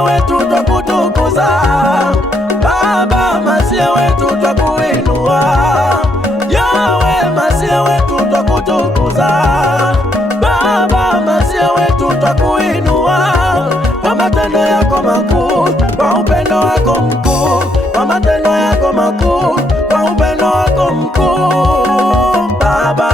masia wetu twakutukuza, Baba masia wetu twakuinua, Yawe masia wetu twakutukuza, Baba masia wetu twakuinua, kwa matendo yako makuu, kwa upendo wako mkuu, kwa matendo yako makuu, kwa upendo wako mkuu. Baba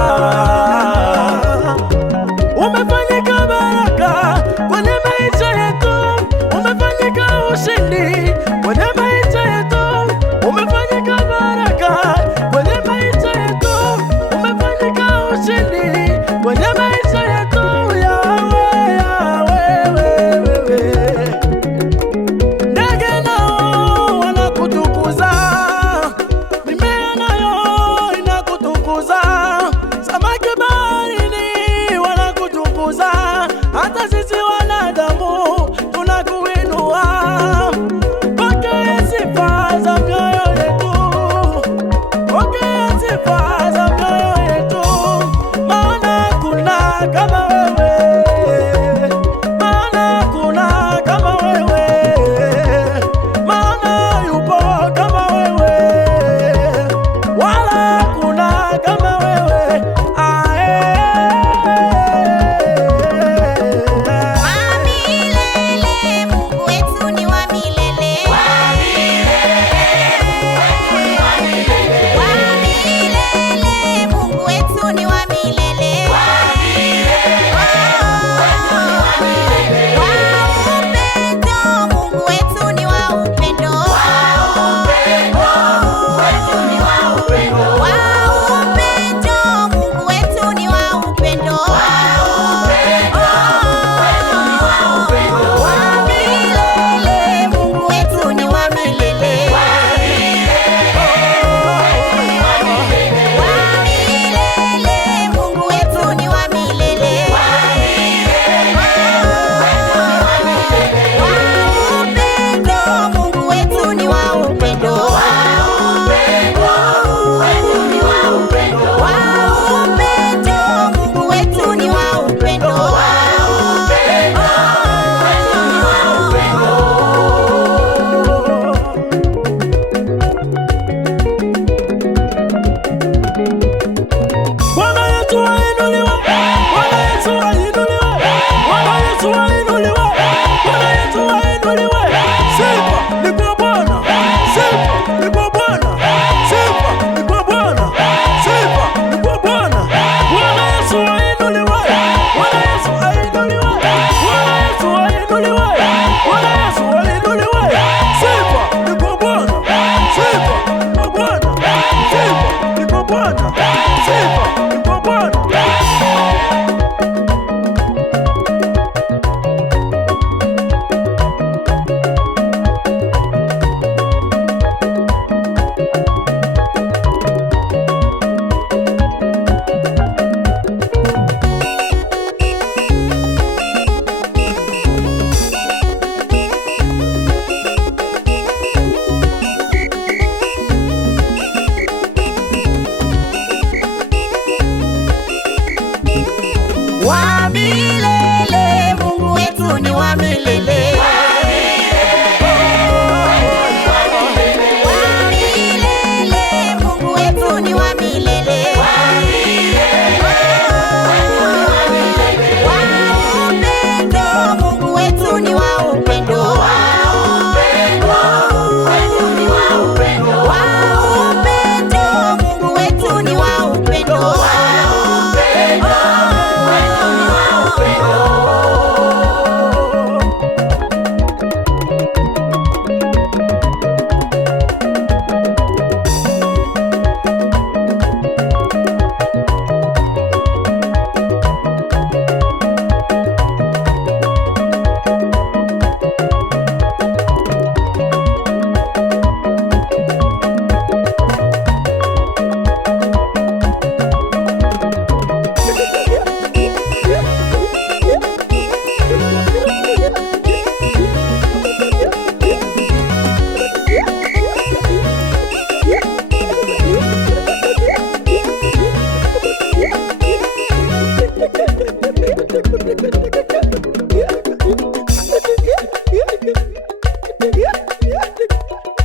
umefanyika baraka kwenye maisha yetu, umefanyika ushindi kwenye maisha yetu, umefanyika baraka kwenye maisha yetu, umefanyika ushindi kwenye maisha yetu. Yawe, Yawe, wewe ndege nao wanakutukuza, mimea nayo inakutukuza, samaki baharini wanakutukuza, hata sisi wanadamu tunakuinua.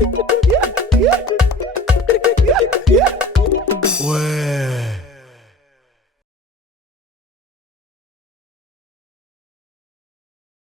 Yeah.